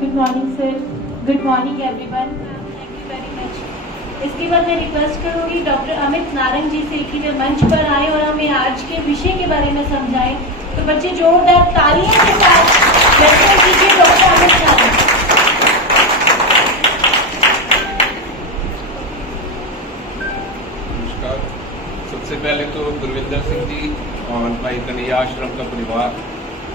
Good morning sir, good morning everyone, thank you very much. इसके बाद मैं request करूंगी डॉक्टर अमित नारंग जी से कि वे मंच पर आए और हमें आज के विषय के बारे में समझाएं। तो बच्चे जोरदार तालियों के साथ वेलकम कीजिए डॉक्टर अमित नारंग। नमस्कार। सबसे पहले तो गुरविंदर सिंह जी और भाई कन्हैया आश्रम का परिवार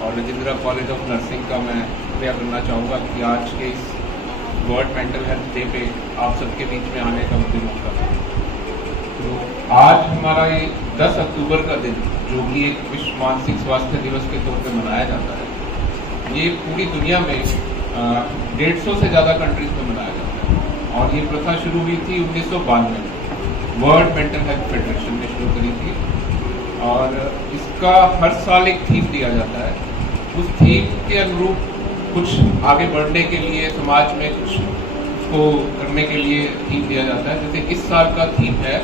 और राजेंद्रा कॉलेज ऑफ नर्सिंग का मैं शुक्रिया करना चाहूँगा कि आज के इस वर्ल्ड मेंटल हेल्थ डे पे आप सबके बीच में आने का मुझे मौका मिला। तो आज हमारा ये 10 अक्टूबर का दिन, जो कि एक विश्व मानसिक स्वास्थ्य दिवस के तौर पे मनाया जाता है, ये पूरी दुनिया में 150 से ज़्यादा कंट्रीज में मनाया जाता है। और ये प्रथा शुरू हुई थी 1992 में, वर्ल्ड मेंटल हेल्थ फेडरेशन ने शुरू करी थी। और इसका हर साल एक थीम दिया जाता है। उस थीम के अनुरूप कुछ आगे बढ़ने के लिए समाज में कुछ उसको करने के लिए थीम दिया जाता है। जैसे इस साल का थीम है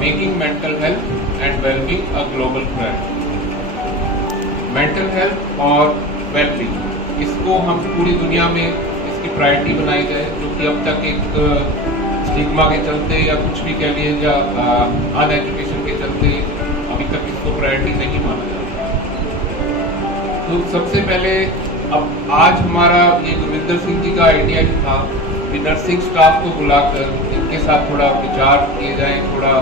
making mental health and wellbeing a global priority. Mental health और वेलबींग, इसको हम पूरी दुनिया में इसकी प्रायोरिटी बनाई जाए, जो कि अब तक एक स्टिग्मा के चलते या कुछ भी कह लिए या अनएजुकेशन के चलते अभी तक इसको प्रायोरिटी नहीं माना जाता। तो सबसे पहले अब आज हमारा ये गुरविंदर सिंह जी का आइडिया ही था कि नर्सिंग स्टाफ को बुलाकर इनके साथ थोड़ा विचार किए जाए, थोड़ा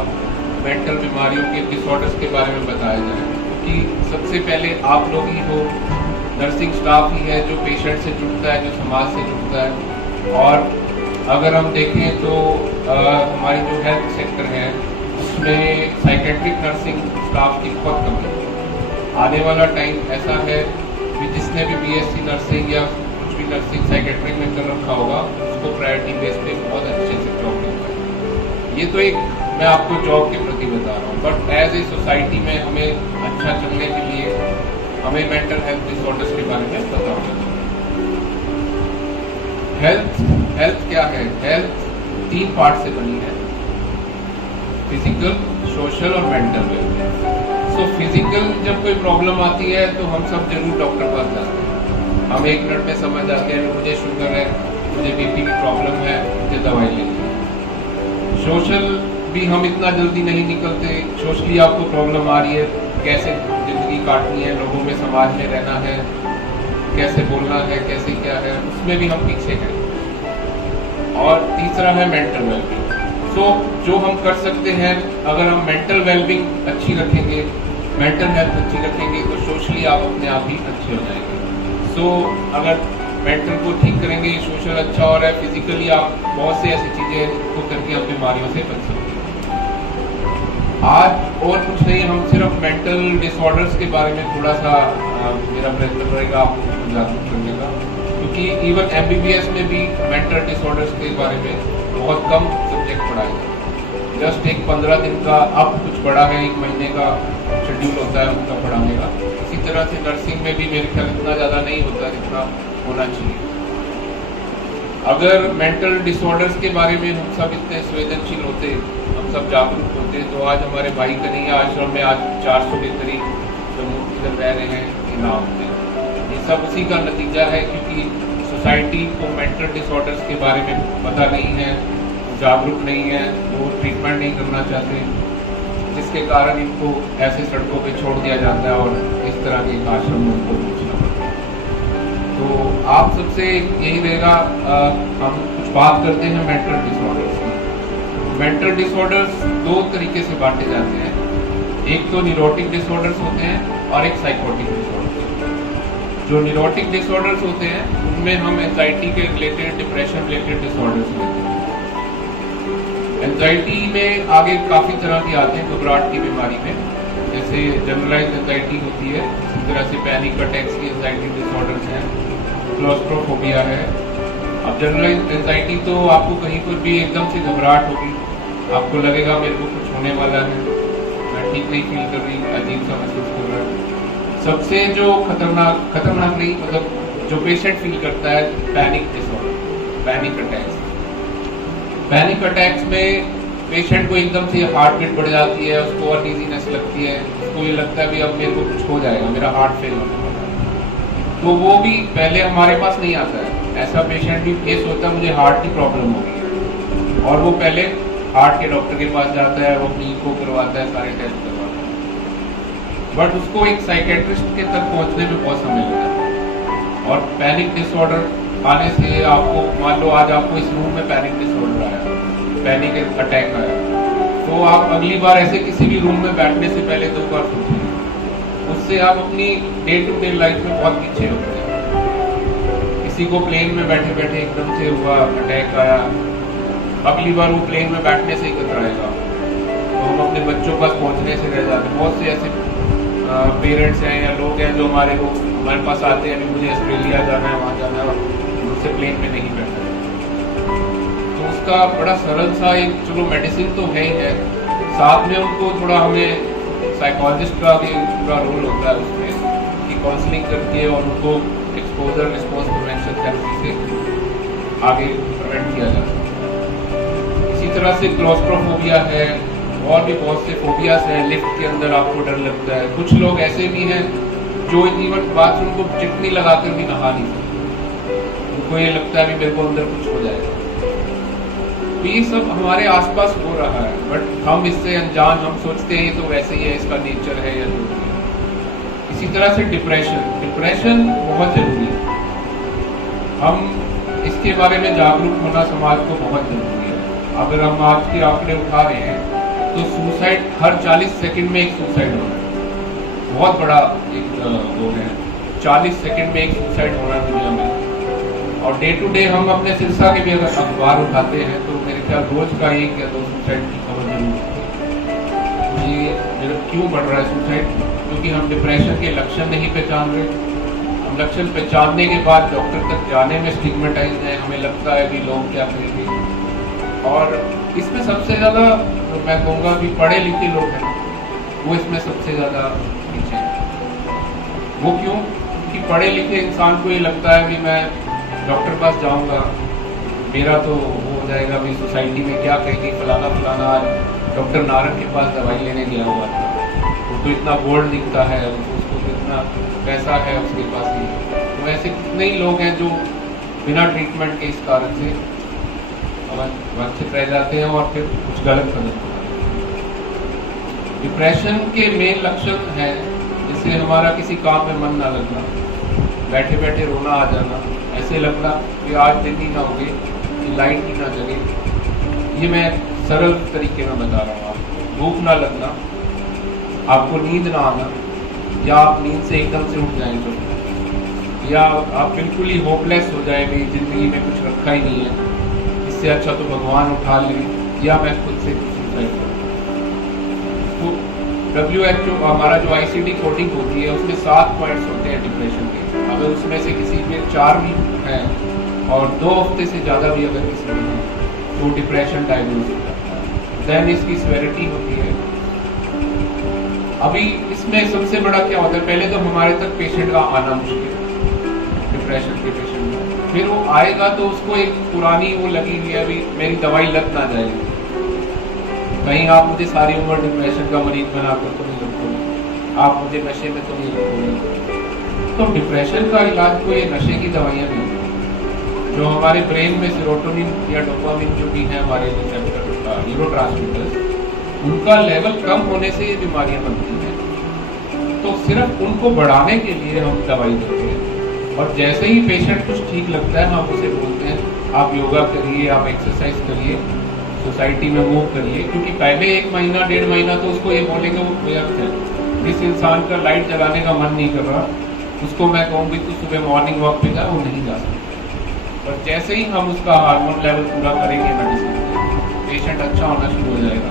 मेंटल बीमारियों के डिसऑर्डर्स के बारे में बताया जाए, क्योंकि सबसे पहले आप लोग ही हो, नर्सिंग स्टाफ ही है जो पेशेंट से जुड़ता है, जो समाज से जुड़ता है। और अगर हम देखें तो हमारी जो हेल्थ सेक्टर है उसमें साइकेट्रिक नर्सिंग स्टाफ की बहुत कमी है। आने वाला टाइम ऐसा है कि जिसने भी बीएससी नर्सिंग या कुछ भी नर्सिंग साइकेट्रिक में कर रखा होगा उसको प्रायोरिटी बेस पे बहुत अच्छे से जॉब मिल पाएगी। ये तो एक मैं आपको जॉब के प्रति बता रहा हूँ, बट एज ए सोसाइटी में हमें अच्छा चलने के लिए हमें मेंटल हेल्थ डिसऑर्डर्स के बारे में पता होना चाहिए। हेल्थ क्या है? हेल्थ 3 पार्ट से बनी है, फिजिकल, सोशल और मेंटल वेलफेयर। सो फिजिकल जब कोई प्रॉब्लम आती है तो हम सब जरूर डॉक्टर पास जाते हैं। हम 1 मिनट में समझ जाते हैं मुझे शुगर है, मुझे बीपी की प्रॉब्लम है, मुझे दवाई लेनी है। सोशल भी हम इतना जल्दी नहीं निकलते। सोशली आपको प्रॉब्लम आ रही है, कैसे जिंदगी काटनी है, लोगों में समाज में रहना है, कैसे बोलना है, कैसे क्या है, उसमें भी हम पीछे हैं। और तीसरा है मेंटल वेलबींग। सो जो हम कर सकते हैं, अगर हम मेंटल वेलबींग अच्छी रखेंगे, मेंटल हेल्थ अच्छी रखेंगे, तो सोशली आप अपने आप ही अच्छे हो जाएंगे। सो अगर मेंटल को ठीक करेंगे, सोशल अच्छा हो रहा है, फिजिकली आप बहुत से ऐसी चीजें को करके आप बीमारियों से बच सकते हैं। आज और कुछ नहीं, हम सिर्फ मेंटल डिसऑर्डर्स के बारे में थोड़ा सा मेरा प्रयत्न रहेगा आपको जागरूक करने का, क्योंकि इवन MBBS में भी मेंटल डिसऑर्डर्स के बारे में बहुत कम सब्जेक्ट पढ़ाए जाते। जस्ट एक 15 दिन का, अब कुछ बड़ा है 1 महीने का शेड्यूल होता है उनका पढ़ाने का। इसी तरह से नर्सिंग में भी मेरे ख्याल इतना ज़्यादा नहीं होता जितना होना चाहिए। अगर मेंटल डिसऑर्डर्स के बारे में हम सब इतने संवेदनशील होते, हम सब जागरूक होते, तो आज हमारे भाई कन्हैया आश्रम में आज 400 के करीब जो इधर रह रहे हैं इनाम होते। ये सब उसी का नतीजा है, क्योंकि सोसाइटी को मेंटल डिसऑर्डर्स के बारे में पता नहीं है, जागरूक नहीं है, वो ट्रीटमेंट नहीं करना चाहते, जिसके कारण इनको ऐसे सड़कों पे छोड़ दिया जाता है और इस तरह के आश्रम में उनको पहुंचना पड़ता है। तो आप सबसे यही रहेगा, हम कुछ बात करते हैं मेंटल डिसऑर्डर्स की। मेंटल डिसऑर्डर्स 2 तरीके से बांटे जाते हैं। एक तो न्यूरोटिक डिसऑर्डर्स होते हैं और एक साइकोटिक डिसऑर्डर्स। जो न्यूरोटिक डिसऑर्डर्स होते हैं उनमें हम एंजाइटी के रिलेटेड, डिप्रेशन रिलेटेड डिसऑर्डर्स लेते हैं। एंजाइटी में आगे काफ़ी तरह के आते हैं, घबराहट की बीमारी में, जैसे जनरलाइज एंजाइटी होती है, इसी तरह से पैनिक अटैक्स की एंजाइटी डिसऑर्डर्स हैं, क्लॉस्ट्रोफोबिया है। अब जनरलाइज एंजाइटी तो आपको कहीं पर भी एकदम से घबराहट होगी, आपको लगेगा मेरे को कुछ होने वाला है, मैं ठीक नहीं फील कर रही, अजीब सा महसूस कर रहा है। सबसे जो खतरनाक नहीं, मतलब जो पेशेंट फील करता है, panic disorder, panic attacks. Panic attacks में पेशेंट को एकदम से हार्ट बीट बढ़ जाती है, उसको अनईजीनेस लगती है, उसको ये लगता है भी अब मेरे को कुछ हो जाएगा, मेरा हार्ट फेल होने वाला है। तो वो भी पहले हमारे पास नहीं आता है। ऐसा पेशेंट भी केस होता है, मुझे हार्ट की प्रॉब्लम हो गई है, और वो पहले हार्ट के डॉक्टर के पास जाता है, वो अपनी ईको करवाता है, सारे टेस्ट करवाता है, बट उसको एक साइकेट्रिस्ट के तक पहुंचने में बहुत समय लगता है। और पैनिक डिसऑर्डर आने से आपको, मान लो आज आपको इस रूम में पैनिक डिसऑर्डर आया, पैनिक अटैक आया, तो आप अगली बार ऐसे किसी भी रूम में बैठने से पहले 2 बार सोचेंगे। उससे आप अपनी डे टू डे लाइफ में बहुत पीछे होते हैं। किसी को प्लेन में बैठे बैठे एकदम से हुआ अटैक आया, अगली बार वो प्लेन में बैठने से ही कतराएगा, तो हम अपने बच्चों पास पहुंचने से रह जाते हैं। बहुत से ऐसे पेरेंट्स हैं या लोग हैं जो हमारे पास आते हैं, अभी मुझे ऑस्ट्रेलिया जाना है, वहाँ जाना है, उनसे प्लेन में नहीं बैठना है। तो उसका बड़ा सरल सा एक, चलो मेडिसिन तो है ही है, साथ में उनको थोड़ा हमें साइकोलॉजिस्ट का भी पूरा रोल होता है उसमें, कि काउंसलिंग करके और उनको एक्सपोजर रिस्पॉन्स प्रिवेंशन थेरेपी से आगे प्रिवेंट किया जा सकता है। इसी तरह से क्लॉस्ट्रोफोबिया है, और भी बहुत से फोबियास हैं। लिफ्ट के अंदर आपको डर लगता है। कुछ लोग ऐसे भी हैं जो इवन बाथरूम को चिकनी लगाकर भी नहा नहीं सकते, उनको ये लगता है कि मेरे को अंदर कुछ हो जाएगा। तो ये सब हमारे आसपास हो रहा है, बट हम इससे अनजान, हम सोचते हैं ये तो वैसे ही है, इसका नेचर है या जो भी है। इसी तरह से डिप्रेशन बहुत जरूरी है। हम इसके बारे में जागरूक होना समाज को बहुत जरूरी है। अगर हम आज के आंकड़े उठा रहे हैं तो सुसाइड हर 40 सेकंड में एक सुसाइड हो रहा है, बहुत बड़ा एक वो है, 40 सेकंड में एक सुसाइड हो रहा है दुनिया में। और डे टू डे हम अपने सिरसा के भी अगर अखबार उठाते हैं तो मेरे ख्याल रोज का 1 या 2 सुसाइड की खबर जरूर है। ये क्यों बढ़ रहा है सुसाइड? क्योंकि हम डिप्रेशन के लक्षण नहीं पहचान रहे। हम लक्षण पहचानने के बाद डॉक्टर तक जाने में स्टिग्मेटाइज हैं, हमें लगता है कि लोग क्या करेंगे। और इसमें सबसे ज़्यादा मैं कहूँगा कि पढ़े लिखे लोग हैं, वो इसमें सबसे ज़्यादा पीछे हैं। वो क्यों? कि पढ़े लिखे इंसान को ये लगता है कि मैं डॉक्टर पास जाऊँगा, मेरा तो वो हो जाएगा, भी सोसाइटी में क्या कहेगी, फलाना फलाना आज डॉक्टर नारंग के पास दवाई लेने गया हुआ था, वो तो इतना बोल्ड दिखता है, उसको कितना पैसा है उसके पास ही। तो ऐसे कितने ही लोग हैं जो बिना ट्रीटमेंट के इस कारण से वंचित रह जाते हैं और फिर कुछ गलत कदम उठाते हैं। डिप्रेशन के मेन लक्षण है जैसे हमारा किसी काम में मन ना लगना, बैठे बैठे रोना आ जाना, ऐसे लगना कि आज दिन ही ना होगे, कि लाइट ही ना जगे। ये मैं सरल तरीके में बता रहा हूँ। आपको भूख ना लगना, आपको नींद ना आना, या आप नींद से एकदम से उठ जाएं तो, या आप बिल्कुल ही होपलेस हो जाएंगे, जिंदगी में कुछ रखा ही नहीं है, इससे अच्छा तो भगवान उठा ले, या मैं खुद से सुसाइड करूँ। तो WHO हमारा जो ICD कोडिंग होती है उसमें 7 पॉइंट्स होते हैं डिप्रेशन के। अगर उसमें से किसी में 4 भी हैं और 2 हफ्ते से ज़्यादा भी अगर किसी में है तो डिप्रेशन डायग्नोज हो जाता है। देन इसकी सिवियरिटी होती है। अभी इसमें सबसे बड़ा क्या होता है, पहले तो हमारे तक पेशेंट का आना मुश्किल है, डिप्रेशन के पेशेंट का। फिर वो आएगा तो उसको एक पुरानी वो लगी हुई है, अभी मेरी दवाई लग ना जाएगी, कहीं आप मुझे सारी उम्र डिप्रेशन का मरीज बनाकर तो नहीं रखोगे, आप मुझे नशे में तो नहीं रखोगे। तो डिप्रेशन का इलाज कोई नशे की दवाइयाँ नहीं है। जो हमारे ब्रेन में सेरोटोनिन या डोपामिन जो भी है हमारे न्यूरोट्रांसमीटर्स, उनका लेवल कम होने से ये बीमारियां बनती हैं। तो सिर्फ उनको बढ़ाने के लिए हम दवाई देते हैं, और जैसे ही पेशेंट कुछ ठीक लगता है हम उसे बोलते हैं आप योगा करिए, आप एक्सरसाइज करिए, सोसाइटी में मूव करिए। क्योंकि पहले 1 महीना 1.5 महीना तो उसको ये बोलेंगे वो व्यर्थ है। जिस इंसान का लाइट जलाने का मन नहीं कर रहा उसको मैं कहूँगी तो सुबह मॉर्निंग वॉक पे जा, वो नहीं जा सकता। और जैसे ही हम उसका हार्मोन लेवल पूरा करेंगे मेडिसिन से, पेशेंट अच्छा होना शुरू हो जाएगा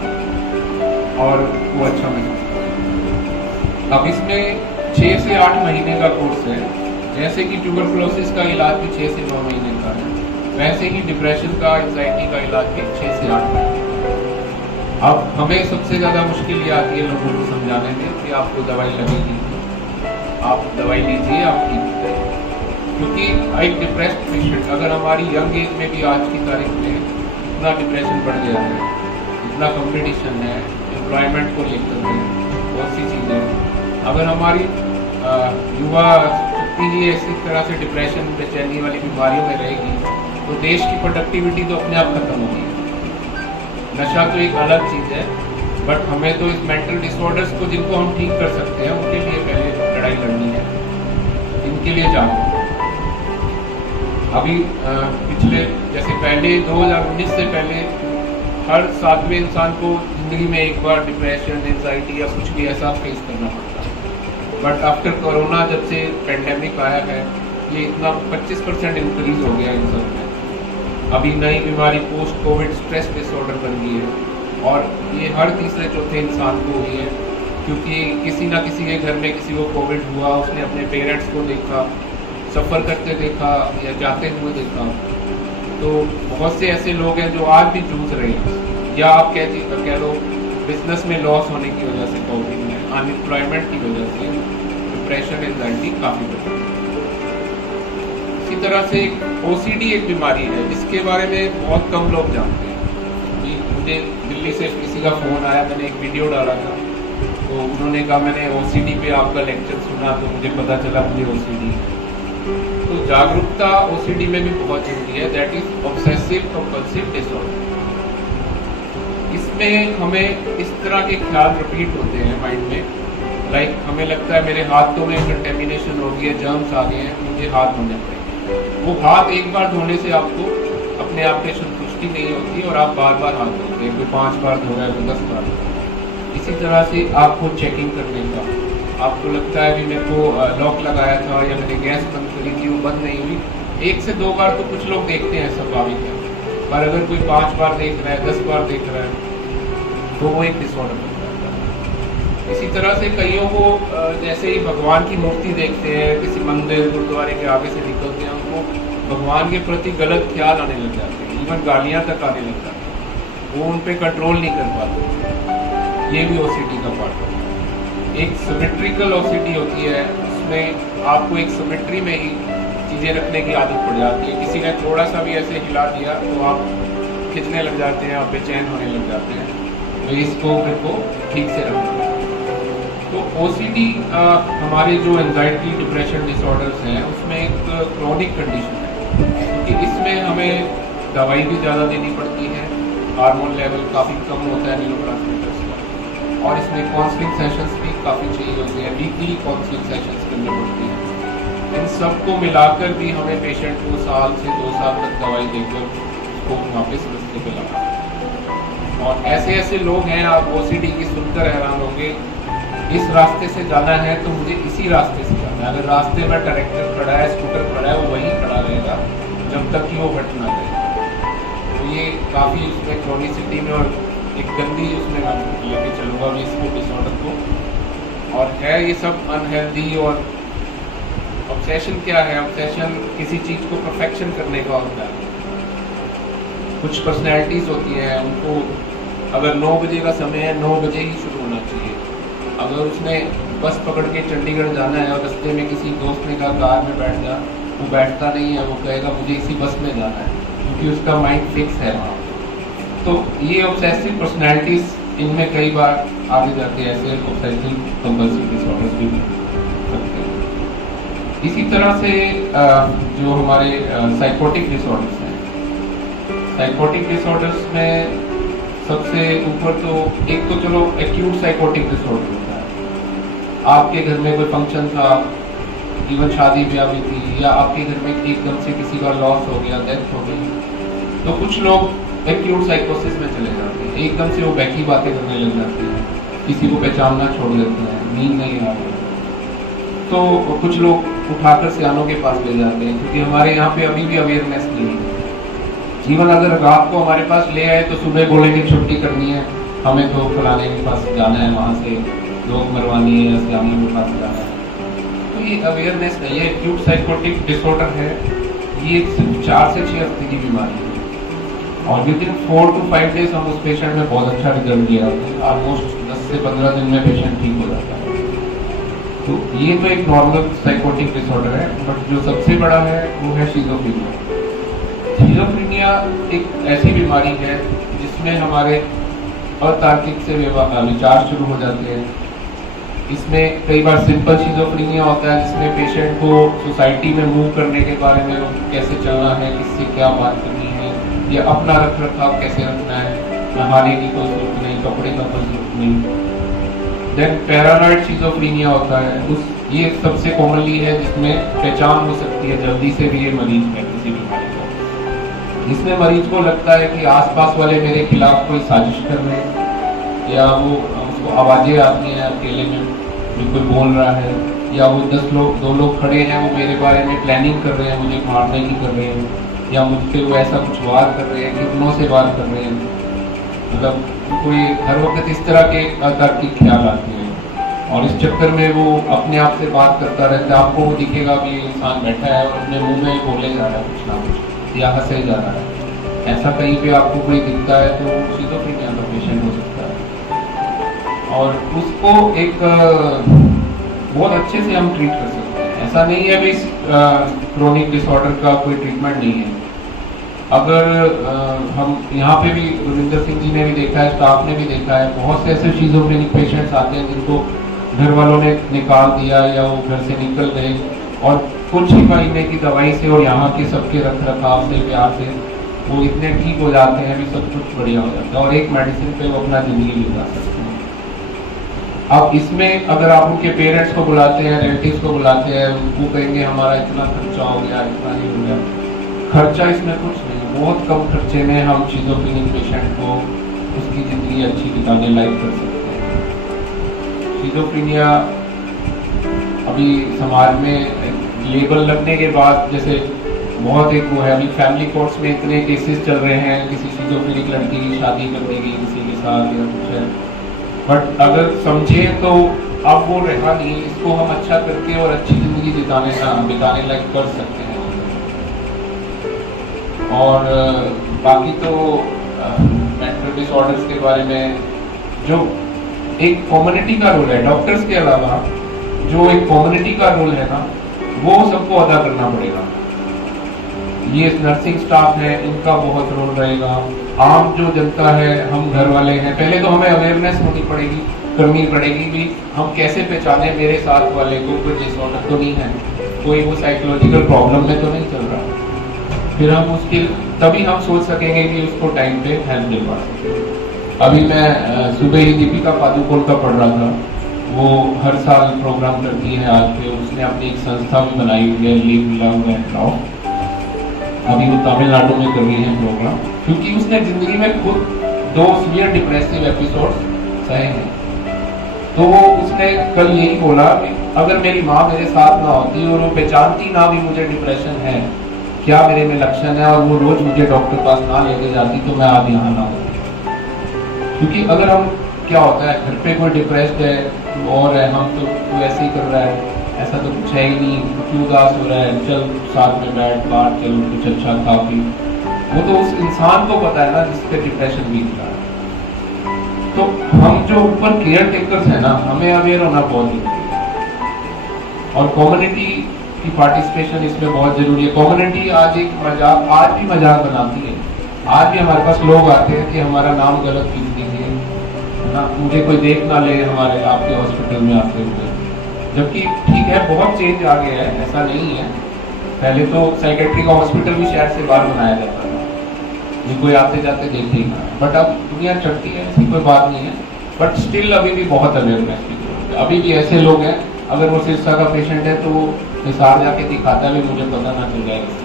और वो अच्छा महसूस करेगा। अब इसमें 6 से 8 महीने का कोर्स है। जैसे कि ट्यूबरकुलोसिस का इलाज भी 6 से 9 महीने का है, वैसे ही डिप्रेशन का, एंजाइटी का इलाज भी 6 से 8 महीने। अब हमें सबसे ज़्यादा मुश्किल ये आती है लोगों को समझाने में कि आपको दवाई लगेगी, आप दवाई लीजिए, आप ठीक हो जाएंगे। क्योंकि एक डिप्रेस्ड पेशेंट अगर हमारी यंग एज में भी आज की तारीख में इतना डिप्रेशन बढ़ गया है, इतना कंपटीशन है, एम्प्लॉयमेंट को लेकर है, बहुत सी चीज़ें, अगर हमारी युवा व्यक्ति ही इसी तरह से डिप्रेशन बेचैनी वाली बीमारियों में रहेगी तो देश की प्रोडक्टिविटी तो अपने आप खत्म होगी। नशा तो एक अलग चीज़ है, बट हमें तो इस मेंटल डिसऑर्डर्स को जिनको हम ठीक कर सकते हैं उनके लिए पहले लड़ाई लड़नी है, इनके लिए जागरूक। अभी पिछले जैसे पहले 2019 से पहले हर 7वें इंसान को जिंदगी में एक बार डिप्रेशन, एंजाइटी या कुछ भी ऐसा फेस करना पड़ता है। बट आफ्टर कोरोना जब से पेंडेमिक आया है ये इतना 25% इंक्रीज हो गया इन सब में। अभी नई बीमारी पोस्ट कोविड स्ट्रेस डिसऑर्डर बन गई है और ये हर तीसरे चौथे इंसान को हुई है, क्योंकि किसी ना किसी के घर में किसी को कोविड हुआ, उसने अपने पेरेंट्स को देखा, सफ़र करते देखा या जाते हुए देखा। तो बहुत से ऐसे लोग हैं जो आज भी जूझ रहे हैं, या आप कह लो बिजनेस में लॉस होने की वजह से, कोविड में अनएम्प्लॉयमेंट की वजह से डिप्रेशन, एंजाइटी काफ़ी बढ़ रही है। इसी तरह से OCD एक बीमारी है जिसके बारे में बहुत कम लोग जानते हैं। मुझे दिल्ली से किसी का फ़ोन आया, मैंने एक वीडियो डाला था तो उन्होंने कहा मैंने OCD पे आपका लेक्चर सुना तो मुझे पता चला मुझे OCD है। तो जागरूकता OCD में भी बहुत जरूरी है, that is obsessive compulsive disorder. इसमें हमें इस तरह के ख्याल रिपीट होते हैं माइंड में, लाइक हमें लगता है मेरे हाथों में कंटेमिनेशन हो गई है, जर्म्स आ गए हैं, मुझे हाथ धोने पड़ेंगे। वो हाथ एक बार धोने से आपको अपने आप पे संतुष्टि नहीं होती और आप बार बार हाथ धोते हैं, कोई 5 बार धो रहा है, कोई 10 बार। इसी तरह से आपको चेकिंग करने का, आपको लगता है कि मेरे को लॉक लगाया था या मैंने गैस बंद करी थी वो बंद नहीं हुई, 1 से 2 बार तो कुछ लोग देखते हैं, स्वाभाविक है। पर अगर कोई 5 बार देख रहा है, 10 बार देख रहा है तो वो एक डिसऑर्डर बन जाता है। इसी तरह से कईयों को जैसे ही भगवान की मूर्ति देखते हैं, किसी मंदिर गुरुद्वारे के आगे से निकलते हैं, उनको भगवान के प्रति गलत ख्याल आने लग जाते हैं, इवन गालियाँ तक आने लग जाती हैं, वो उन पर कंट्रोल नहीं कर पाते। ये भी OCD का पार्ट है। एक सिमेट्रिकल OCD होती है, उसमें आपको एक सिमेट्री में ही चीज़ें रखने की आदत पड़ जाती है। किसी ने थोड़ा सा भी ऐसे हिला दिया तो आप खिंचने लग जाते हैं, आप बेचैन होने लग जाते हैं। तो इसको मेरे को ठीक से रखना। तो OCD हमारे जो एंजाइटी डिप्रेशन डिसऑर्डर्स हैं उसमें एक क्रोनिक कंडीशन है, क्योंकि इसमें हमें दवाई भी ज़्यादा देनी पड़ती है, हार्मोन लेवल काफ़ी कम होता है न्यूरोट्रांसमीटर्स का, और इसमें काउंसलिंग सेशंस भी काफ़ी चाहिए होते हैं, वीकली काउंसलिंग सेशंस करनी पड़ती है। इन सब को मिलाकर भी हमें पेशेंट को 1 साल से 2 साल तक दवाई देकर उसको वापस रास्ते पे लगाना। और ऐसे ऐसे लोग हैं, आप OCD की सुनकर हैरान होंगे, इस रास्ते से जाना है तो मुझे इसी रास्ते से जाना है। अगर रास्ते में ट्रैक्टर खड़ा है, स्कूटर खड़ा है, वो वहीं खड़ा रहेगा जब तक कि वो हट ना जाए। तो ये काफ़ी उसमें क्रोनिसिटी में और एक गंदी उसमें लेके चलूँगा मैं इसको डिसऑर्डर को। और है ये सब अनहेल्दी। और ऑब्सेशन क्या है? ऑब्सेशन किसी चीज़ को परफेक्शन करने का होता है। कुछ पर्सनैलिटीज़ होती हैं, उनको अगर 9 बजे का समय है 9 बजे ही शुरू होना चाहिए। अगर उसने बस पकड़ के चंडीगढ़ जाना है और रास्ते में किसी दोस्त ने कहा कार में बैठ जा, वो बैठता नहीं है, वो कहेगा मुझे इसी बस में जाना है, क्योंकि उसका माइंड फिक्स है वहाँ। तो ये ऑब्सेसिव पर्सनैलिटीज़ इनमें कई बार आगे जाते हैं, ऐसे ऑब्सेसिव कंपल्सिव डिसऑर्डर्स भी सकते हैं। इसी तरह से जो हमारे साइकोटिक डिसऑर्डर्स हैं, साइकोटिक डिसऑर्डर्स में सबसे ऊपर तो एक तो चलो एक्यूट साइकोटिक डिसऑर्डर होता है। आपके घर में कोई फंक्शन था, इवन शादी ब्याह भी थी, या आपके घर में एकदम से किसी का लॉस हो गया, डेथ हो गई, तो कुछ लोग एक्यूट साइकोसिस में चले जाते हैं। एकदम से वो बैठी बातें करने लग जाते हैं, किसी को पहचानना छोड़ देते हैं, नींद नहीं आ रही। तो कुछ लोग उठाकर सियानों के पास ले जाते हैं, क्योंकि हमारे यहाँ पे अभी भी अवेयरनेस नहीं है। जीवन अगर रात को हमारे पास ले आए तो सुबह बोलेंगे छुट्टी करनी है, हमें तो फलाने के पास जाना है, वहाँ से लोग मरवानी है या सियाने के पास जाना है। तो ये अवेयरनेस नहीं है। एक्यूट साइकोटिक डिसऑर्डर है, ये 4 से 6 हफ्ते की बीमारी है, और विद इन 4 to 5 डेज हम उस पेशेंट में बहुत अच्छा रिजल्ट लिया होता है। ऑलमोस्ट 10 से 15 दिन में पेशेंट ठीक हो जाता है। तो ये तो एक नॉर्मल साइकोटिक डिसऑर्डर है। बट जो सबसे बड़ा है वो है शिज़ोफ्रेनिया। शिज़ोफ्रेनिया एक ऐसी बीमारी है जिसमें हमारे अतार्किक से विचार शुरू हो जाते हैं। इसमें कई बार सिंपल शिज़ोफ्रेनिया होता है जिसमें पेशेंट को सोसाइटी में मूव करने के बारे में कैसे चलना है, किससे क्या बात करनी है, या अपना रख रखाव कैसे रखना है, नहाने की कोई जरूरत नहीं, कपड़े का कोई जरूरत नहीं। देन पैरानॉइड शिज़ोफ्रेनिया होता है, ये सबसे कॉमनली है जिसमें पहचान हो सकती है जल्दी से भी ये मरीज है किसी बीमारी का, जिसमें मरीज को लगता है कि आसपास वाले मेरे खिलाफ कोई साजिश कर रहे हैं, या वो उसको आवाजें आती हैं अकेले में जो कोई बोल रहा है, या वो 2 लोग खड़े हैं वो मेरे बारे में प्लानिंग कर रहे हैं, मुझे मारने की कर रहे हैं, या मुझसे वो ऐसा कुछ वार कर रहे हैं कि उन्हों से वार कर रहे हैं। मतलब कोई हर वक्त इस तरह के अतार्किक ख्याल आते हैं और इस चक्कर में वो अपने आप से बात करता रहता है। आपको वो दिखेगा भी इंसान बैठा है और अपने मुंह में बोले जा रहा है कुछ ना कुछ, या हंसे जा रहा है। ऐसा कहीं पे आपको कोई दिखता है तो शिज़ोफ्रेनिया का पेशेंट हो सकता है और उसको एक बहुत अच्छे से हम ट्रीट कर सकते हैं। ऐसा नहीं है भी क्रोनिक डिसऑर्डर का कोई ट्रीटमेंट नहीं है। अगर हम यहाँ पे भी गुरविंदर सिंह जी ने भी देखा है, स्टाफ ने भी देखा है, बहुत से ऐसे शिज़ोफ्रेनिक पेशेंट्स आते हैं जिनको घर वालों ने निकाल दिया या वो घर से निकल गए और कुछ ही महीने की दवाई से और यहाँ के सबके रख रखाव से, प्यार से वो इतने ठीक हो जाते हैं, भी सब कुछ बढ़िया हो जाता है और एक मेडिसिन पे वो अपना जिंदगी बिता सकते हैं। अब इसमें अगर आप उनके पेरेंट्स को बुलाते हैं, रिलेटिव्स को बुलाते हैं, वो कहेंगे हमारा इतना खर्चा हो गया, इतना नहीं हो गया। खर्चा इसमें कुछ नहीं, बहुत कम खर्चे में हम शिज़ोफ्रेनिक पेशेंट को उसकी जिंदगी अच्छी बिताने लायक कर सकते हैं। शिज़ोफ्रेनिया अभी समाज में लेबल लगने के बाद जैसे बहुत एक वो है, अभी फैमिली कोर्ट्स में इतने केसेस चल रहे हैं, किसी शिज़ोफ्रेनिक लड़की की शादी कर दी गई किसी के साथ या कुछ है, बट अगर समझे तो अब वो रहा नहीं, इसको हम अच्छा करके और अच्छी जिंदगी बिताने लायक कर सकते हैं। और बाकी तो मेंटल डिसऑर्डर्स के बारे में जो एक कम्युनिटी का रोल है, डॉक्टर्स के अलावा जो एक कम्युनिटी का रोल है ना, वो सबको अदा करना पड़ेगा। ये नर्सिंग स्टाफ है, इनका बहुत रोल रहेगा। आम जो जनता है, हम घर वाले हैं, पहले तो हमें अवेयरनेस करनी पड़ेगी कि हम कैसे पहचाने मेरे साथ वाले को कोई डिसऑर्डर तो नहीं है, कोई वो साइकोलॉजिकल प्रॉब्लम में तो नहीं चल रहा। फिर हम उसके तभी हम सोच सकेंगे कि उसको टाइम पे हेल्प दिलवा सकें। अभी मैं सुबह ही दीपिका पादुकोण का पढ़ रहा था, वो हर साल प्रोग्राम करती है आज पे, उसने अपनी एक संस्था भी बनाई हुई है, लिव लव एंड लव। अभी वो तमिलनाडु में कर रही है प्रोग्राम, क्योंकि उसने जिंदगी में खुद 2 सीवियर डिप्रेसिव एपिसोड सहे हैं। तो वो उसने कल यही बोला कि अगर मेरी माँ मेरे साथ ना होती और वो पहचानती ना भी मुझे डिप्रेशन है, क्या मेरे में लक्षण है, और वो रोज मुझे डॉक्टर पास ना लेके जाती, तो मैं आज यहाँ ना होती। क्योंकि अगर हम क्या होता है, घर पे कोई डिप्रेस्ड है और है, हम तो ऐसे ही कर रहा है, ऐसा तो कुछ है ही नहीं, क्यों उदास हो रहा है, चल साथ में बैठ, बाहर चल, कुछ अच्छा खा पी। वो तो उस इंसान को पता है ना जिसके डिप्रेशन बीत रहा है। तो हम जो ऊपर केयर टेकर्स है ना, हमें अवेयर होना बहुत जरूरी है और कम्युनिटी की पार्टिसिपेशन इसमें बहुत जरूरी है। कम्युनिटी आज भी मजाक बनाती है। आज भी हमारे पास लोग आते हैं कि हमारा नाम गलत लिख दीजिए ना, मुझे कोई देख ना ले हमारे आपके हॉस्पिटल में आते हुए। जबकि ठीक है, बहुत चेंज आ गया है, ऐसा नहीं है। पहले तो साइकेट्री का हॉस्पिटल भी शहर से बाहर बनाया जाता था, ये कोई आते जाते देखेगा, बट अब दुनिया चढ़ती है, ऐसी कोई बात नहीं है। बट स्टिल अभी भी बहुत अवेयरनेस की जरूरत है। अभी भी ऐसे लोग हैं, अगर वो सिरसा का पेशेंट है तो वो निसार जाके दिखाता है, मुझे पता ना चल जाएगा।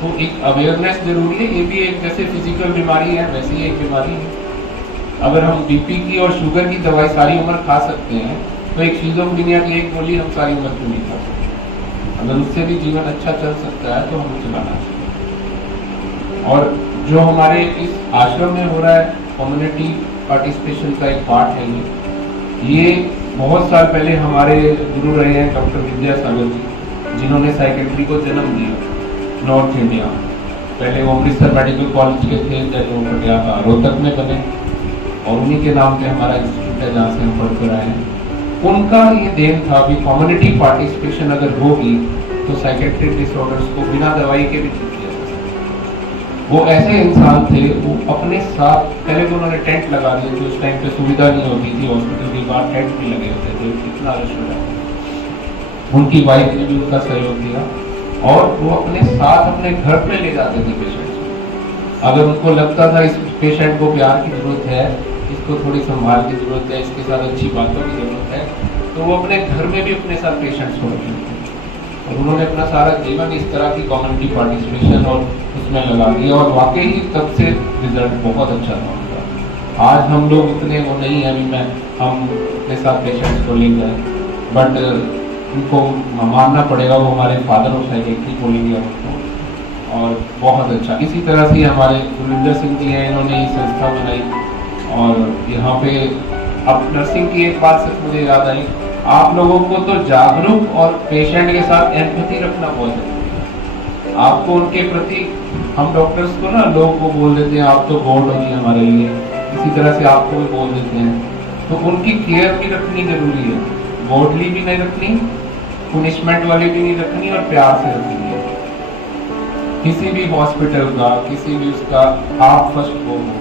तो एक अवेयरनेस जरूरी है। ये भी एक जैसे फिजिकल बीमारी है वैसे ही एक बीमारी है। अगर हम बीपी की और शुगर की दवाई सारी उम्र खा सकते हैं, तो एक शिज़ोफ्रेनिया की एक गोली हम सारी उम्र क्यों नहीं खा सकते? अगर उससे भी जीवन अच्छा चल सकता है तो हमें चलाना चाहिए। और जो हमारे इस आश्रम में हो रहा है, कम्युनिटी पार्टिसिपेशन का एक पार्ट है ये बहुत साल पहले हमारे गुरु रहे हैं डॉक्टर विद्यासागर जी, जिन्होंने साइकेट्री को जन्म दिया नॉर्थ इंडिया। पहले वो अमृतसर मेडिकल कॉलेज के थे, जब वो रोहतक में बने और उन्हीं के नाम पे हमारा इंस्टीट्यूट है जहाँ से हम पढ़ कर आए हैं। उनका ये देन था कि कम्युनिटी पार्टिसिपेशन अगर होगी तो साइकेट्रिक डिसऑर्डर्स को बिना दवाई के भी ठीक किया जा सकता है। वो ऐसे इंसान थे, वो अपने साथ पहले तो उन्होंने टेंट लगा दिए थे, उस टाइम पे सुविधा नहीं होती थी, हॉस्पिटल के बाहर टेंट भी लगे होते थे, कितना रश हो रहा था। उनकी वाइफ ने भी उनका सहयोग दिया और वो अपने साथ अपने घर पे ले जाते थे पेशेंट को। अगर उनको लगता था इस पेशेंट को प्यार की जरूरत है, इसको थोड़ी संभाल की जरूरत है, इसके साथ अच्छी बातों की जरूरत है, तो वो अपने घर में भी अपने साथ पेशेंट्स को रखते थे। और उन्होंने अपना सारा जीवन इस तरह की कम्युनिटी पार्टिसिपेशन और उसमें लगा दिया और वाकई ही तब से रिजल्ट बहुत अच्छा था उनका। आज हम लोग उतने वो नहीं है, अभी हम अपने साथ पेशेंट्स को ले गए, बट उनको मानना पड़ेगा, वो हमारे फादर और सेक्रेटरी बोलेंगे उनको, और बहुत अच्छा। इसी तरह से हमारे गुरविंदर सिंह जी हैं, इन्होंने ये संस्था बनाई। और यहाँ पे अब नर्सिंग की एक बात सिर्फ मुझे याद आई, आप लोगों को तो जागरूक और पेशेंट के साथ एम्पैथी रखना बहुत जरूरी है। आपको उनके प्रति, हम डॉक्टर्स को ना लोग वो बोल देते हैं आप तो गॉड हो जी हमारे लिए, इसी तरह से आपको भी बोल देते हैं, तो उनकी केयर भी रखनी जरूरी है। गॉडली भी नहीं रखनी, पुनिशमेंट वाली भी नहीं रखनी, और प्यार से रखनी है। किसी भी हॉस्पिटल का, किसी भी उसका आप फर्स्ट वो हो,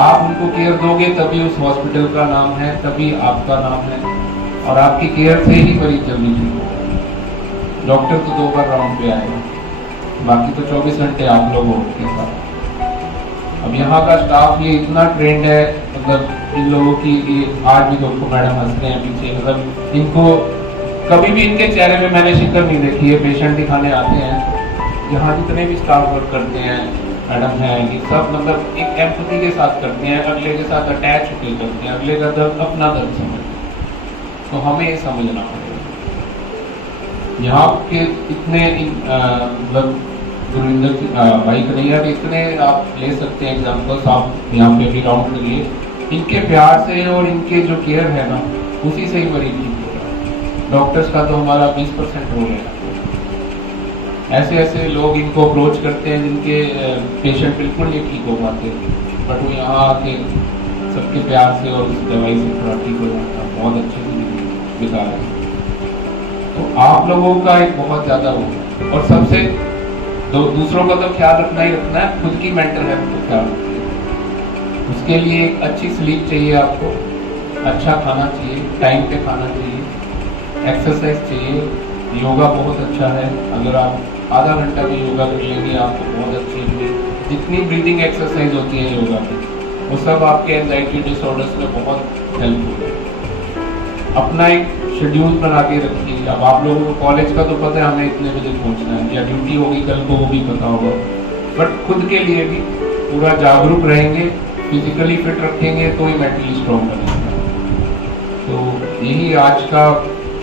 आप उनको केयर दोगे तभी उस हॉस्पिटल का नाम है, तभी आपका नाम है, और आपकी केयर से ही मरीज जल्दी ठीक होगा। डॉक्टर तो 2 बार राउंड पे आएगा, बाकी तो 24 घंटे आप लोग हो के साथ। अब यहाँ का स्टाफ ये इतना ट्रेंड है, मतलब इन लोगों की आज भी दोस्तों मैडम हंस रहे हैं पीछे, मतलब इनको कभी भी इनके चेहरे में मैंने शिकन नहीं देखी है। पेशेंट दिखाने आते हैं, यहाँ जितने भी स्टाफ वर्क करते हैं, मैडम हैं, ये सब मतलब एक एम्पैथी के साथ करते हैं, अगले के साथ अटैच होकर करते हैं, अगले का दर्द अपना दर्द समझते हैं। तो हमें ये समझना पड़ेगा। यहाँ के इतने मतलब गुरविंदर भाई कन्हैया के इतने आप ले सकते हैं एग्जाम्पल्स, आप यहाँ पे भी राउंड करिए, इनके प्यार से और इनके जो केयर है ना, उसी से ही मरीज ठीक हो रहा है। डॉक्टर्स का तो हमारा 20% हो गया। ऐसे ऐसे लोग इनको अप्रोच करते हैं जिनके पेशेंट बिल्कुल नहीं ठीक हो पाते, बट वो यहाँ आके सबके प्यार से और उस दवाई से थोड़ा ठीक हो जाता है, बहुत अच्छे से बिता रहे हैं। तो आप लोगों का एक बहुत ज्यादा वो, और सबसे दूसरों का तो ख्याल रखना ही रखना है, खुद की मेंटल हेल्थ को ख्याल रखना। उसके लिए एक अच्छी स्लीप चाहिए आपको, अच्छा खाना चाहिए, टाइम पे खाना चाहिए, एक्सरसाइज चाहिए। योगा बहुत अच्छा है, अगर आप आधा घंटा भी योगा कर लेंगे आपको बहुत अच्छी है। जितनी ब्रीदिंग एक्सरसाइज होती है योगा में, वो सब आपके एंजाइटी डिसऑर्डर्स में बहुत हेल्पफुल है। अपना एक शेड्यूल बना के रखिए। अब आप लोगों को कॉलेज का तो पता है हमें इतने बजे पहुंचना है, या ड्यूटी होगी कल को, वो भी पता होगा, बट खुद के लिए भी पूरा जागरूक रहेंगे, फिजिकली फिट रखेंगे तो ही मेंटली स्ट्रॉन्ग बनेंगे। तो यही आज का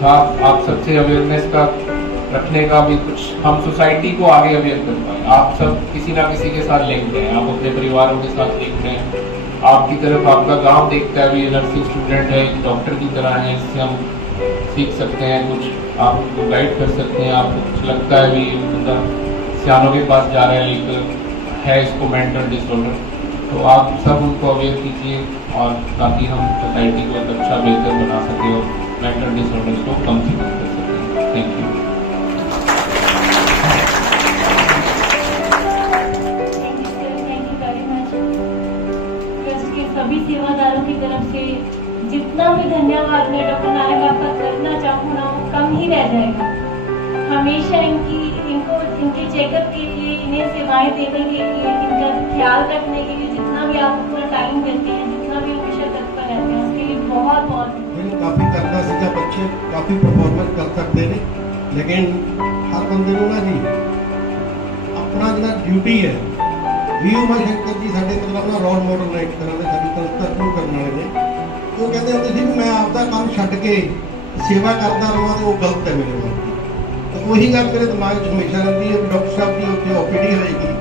था, आप सबसे अवेयरनेस का रखने का भी कुछ, हम सोसाइटी को आगे अवेयर कर पाए। आप सब किसी ना किसी के साथ लिंक हैं, आप अपने परिवारों के साथ लिंक हैं, आपकी तरफ आपका गांव देखता है, ये नर्सिंग स्टूडेंट है, डॉक्टर की तरह है, इससे हम सीख सकते हैं कुछ, आप उनको गाइड कर सकते हैं। आपको कुछ लगता है भी बंदा सियानों के पास जा रहा है, एक है इसको मेंटल डिसऑर्डर, तो आप सब उनको अवेयर कीजिए, और ताकि हम सोसाइटी को अच्छा बेहतर बना सकें और मेंटल डिसऑर्डर्स को कम से कम कर सकें। Thank you. सभी सेवादारों की तरफ से जितना भी धन्यवाद मैं डॉक्टर नारंग आपका करना चाहूँ ना, वो कम ही रह जाएगा। हमेशा इनके चेकअप के लिए, इन्हें सेवाएं देने के लिए, इनका ख्याल रखने के लिए जितना भी आप अपना टाइम देते हैं, जितना भी हमेशा तत्पर रहते हैं, उसके लिए बहुत बहुत काफी करना सीखा, बच्चे काफी परफॉर्मेंस कर सकते हैं, लेकिन हर बंदे को ना जी अपना जो ड्यूटी है, वीओ शंकर जी साडे मतलब ना रोल मॉडल ने, एक तरह से साडी संस्था शुरू करने वाले ने, वो कहते होंदे सी मैं आपका काम छड्ड के सेवा करता रहा तो वो गलत है मेरे वास्ते। तो वही गल मेरे दिमाग च हमेशा रहती है, डॉक्टर साहब की उत्थे ओपीडी होएगी,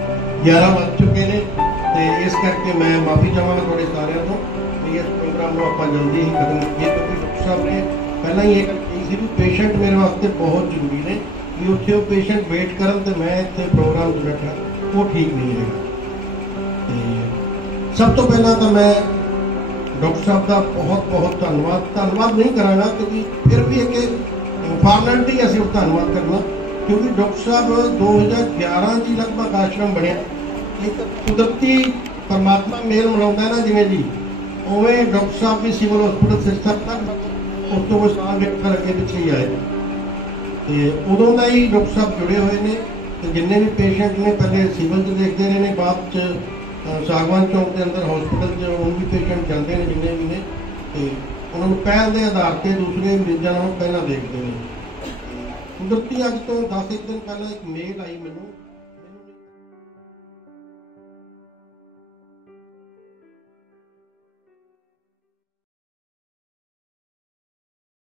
11 बज चुके ने, तो इस करके मैं माफ़ी चाहांगा थोड़े सारिਆਂ ਤੋਂ कि इस प्रोग्राम को आप जल्दी ही खत्म करिए, क्योंकि डॉक्टर साहब ने पहला ही एक कही भी पेशेंट मेरे वास्ते बहुत जरूरी ने, कि उत्थे पेशेंट वेट करन तो मैं इत्थे प्रोग्राम च बैठा वो ठीक नहीं है। सब तो पहला तो मैं डॉक्टर साहब का बहुत बहुत धन्यवाद नहीं करांगा, क्योंकि फिर भी एक फॉर्मेलिटी असं धन्यवाद करना, क्योंकि डॉक्टर साहब 2011 की लगभग आश्रम बनया, ਇੱਕ ਕੁਦਰਤੀ ਪਰਮਾਤਮਾ ਮੇਲ ਮਿਲਾਉਂਦਾ ਨਾ ਜਿਵੇਂ ਜੀ, ਉਵੇਂ ਡਾਕਟਰ ਸਾਹਿਬ ਵੀ ਸਿਵਲ ਹਸਪੀਟਲ ਸਿਸਟਮ ਤੱਕ ਉਸ ਤੋਂ ਸਾਲ ਵੇਖਣ ਅੱਗੇ ਪਿੱਛੇ ਹੀ ਆਏ ਤੇ ਉਦੋਂ ਦਾ ਹੀ ਡਾਕਟਰ ਸਾਹਿਬ ਜੁੜੇ ਹੋਏ ਨੇ। ਤੇ ਜਿੰਨੇ ਵੀ ਪੇਸ਼ੈਂਟ ਨੇ ਪਹਿਲੇ ਸਿਵਲ 'ਚ ਦੇਖਦੇ ਰਹੇ ਨੇ, ਬਾਅਦ 'ਚ ਸਾਗਵਾਨ ਚੌਂਕ ਦੇ ਅੰਦਰ ਹਸਪੀਟਲ 'ਚ ਹੁਣ ਵੀ ਪੇਸ਼ੈਂਟ ਜਾਂਦੇ ਨੇ ਜਿੰਨੇ ਵੀ ਨੇ, ਤੇ ਉਹਨਾਂ ਨੂੰ ਪਹਿਲ ਦੇ ਆਧਾਰ ਤੇ ਦੂਸਰੇ ਮਰੀਜ਼ਾਂ ਨਾਲੋਂ ਪਹਿਲਾਂ ਦੇਖਦੇ ਨੇ। ਕੁਦਰਤੀ ਅੱਜ ਤੋਂ 10 ਦਿਨ ਪਹਿਲਾਂ ਇੱਕ ਮੇਲ ਆਈ ਮੈਨੂੰ